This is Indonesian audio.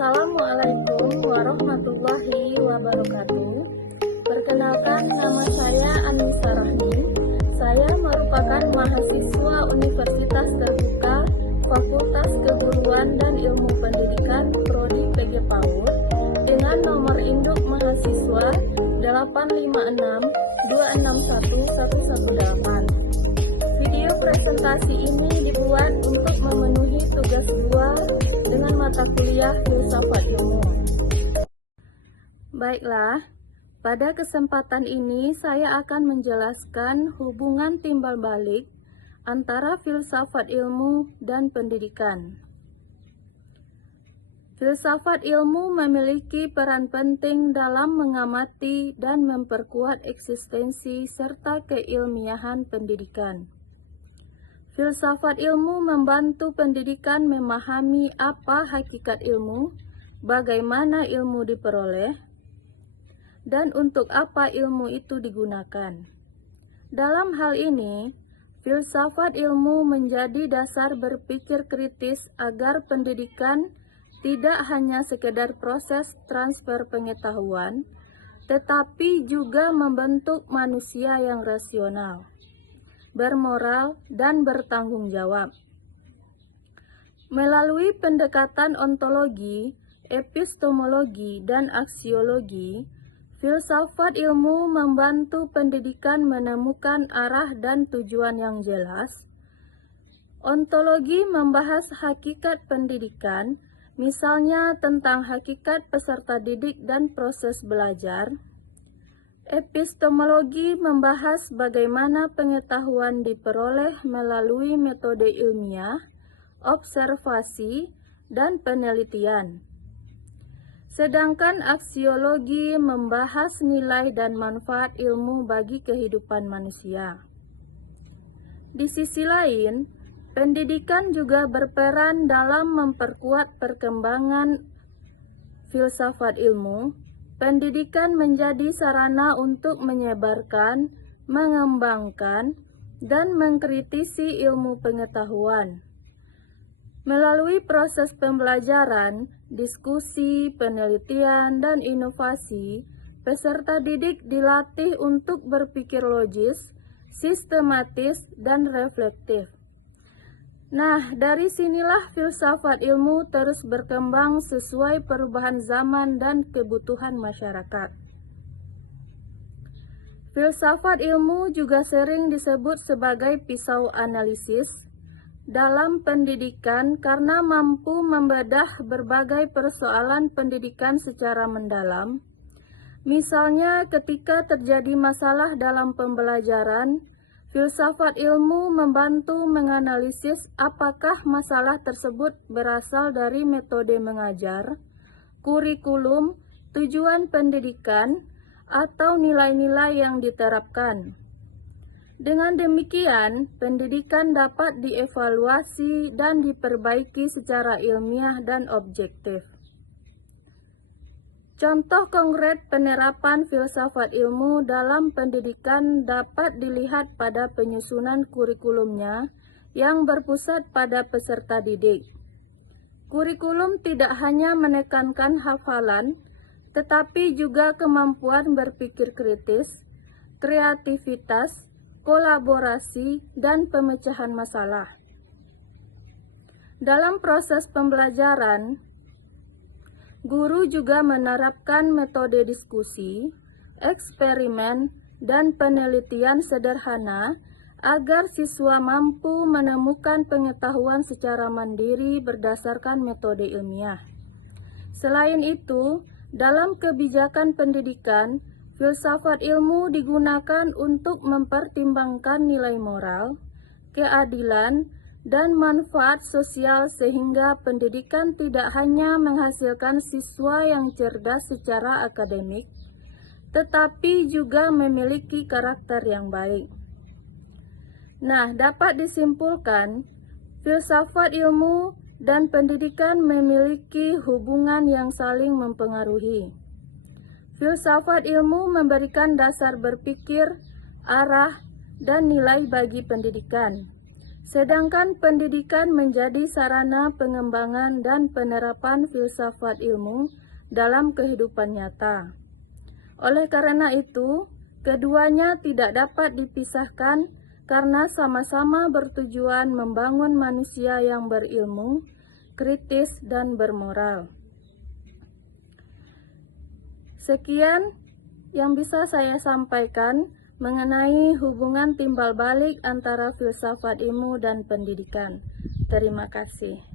Assalamualaikum warahmatullahi wabarakatuh. Perkenalkan, nama saya Anissa Rahmi. Saya merupakan mahasiswa Universitas Terbuka Fakultas Keguruan dan Ilmu Pendidikan Prodi PG PAUD dengan nomor induk mahasiswa 856261118. Video presentasi ini dibuat untuk memenuhi tugas 2 dengan mata kuliah Filsafat Ilmu. Baiklah, pada kesempatan ini saya akan menjelaskan hubungan timbal balik antara filsafat ilmu dan pendidikan. Filsafat ilmu memiliki peran penting dalam mengamati dan memperkuat eksistensi serta keilmiahan pendidikan. Filsafat ilmu membantu pendidikan memahami apa hakikat ilmu, bagaimana ilmu diperoleh, dan untuk apa ilmu itu digunakan. Dalam hal ini, filsafat ilmu menjadi dasar berpikir kritis agar pendidikan tidak hanya sekedar proses transfer pengetahuan, tetapi juga membentuk manusia yang rasional, bermoral, dan bertanggung jawab. Melalui pendekatan ontologi, epistemologi, dan aksiologi, filsafat ilmu membantu pendidikan menemukan arah dan tujuan yang jelas. Ontologi membahas hakikat pendidikan, misalnya tentang hakikat peserta didik dan proses belajar. Epistemologi membahas bagaimana pengetahuan diperoleh melalui metode ilmiah, observasi, dan penelitian. Sedangkan aksiologi membahas nilai dan manfaat ilmu bagi kehidupan manusia. Di sisi lain, pendidikan juga berperan dalam memperkuat perkembangan filsafat ilmu. Pendidikan menjadi sarana untuk menyebarkan, mengembangkan, dan mengkritisi ilmu pengetahuan. Melalui proses pembelajaran, diskusi, penelitian, dan inovasi, peserta didik dilatih untuk berpikir logis, sistematis, dan reflektif. Nah, dari sinilah filsafat ilmu terus berkembang sesuai perubahan zaman dan kebutuhan masyarakat. Filsafat ilmu juga sering disebut sebagai pisau analisis dalam pendidikan karena mampu membedah berbagai persoalan pendidikan secara mendalam. Misalnya, ketika terjadi masalah dalam pembelajaran, filsafat ilmu membantu menganalisis apakah masalah tersebut berasal dari metode mengajar, kurikulum, tujuan pendidikan, atau nilai-nilai yang diterapkan. Dengan demikian, pendidikan dapat dievaluasi dan diperbaiki secara ilmiah dan objektif. Contoh konkret penerapan filsafat ilmu dalam pendidikan dapat dilihat pada penyusunan kurikulumnya yang berpusat pada peserta didik. Kurikulum tidak hanya menekankan hafalan, tetapi juga kemampuan berpikir kritis, kreativitas, kolaborasi, dan pemecahan masalah. Dalam proses pembelajaran, guru juga menerapkan metode diskusi, eksperimen, dan penelitian sederhana agar siswa mampu menemukan pengetahuan secara mandiri berdasarkan metode ilmiah. Selain itu, dalam kebijakan pendidikan, filsafat ilmu digunakan untuk mempertimbangkan nilai moral, keadilan, dan manfaat sosial sehingga pendidikan tidak hanya menghasilkan siswa yang cerdas secara akademik, tetapi juga memiliki karakter yang baik. Nah, dapat disimpulkan, filsafat ilmu dan pendidikan memiliki hubungan yang saling mempengaruhi. Filsafat ilmu memberikan dasar berpikir, arah, dan nilai bagi pendidikan. sedangkan pendidikan menjadi sarana pengembangan dan penerapan filsafat ilmu dalam kehidupan nyata. Oleh karena itu, keduanya tidak dapat dipisahkan karena sama-sama bertujuan membangun manusia yang berilmu, kritis, dan bermoral. Sekian yang bisa saya sampaikan mengenai hubungan timbal balik antara filsafat ilmu dan pendidikan. Terima kasih.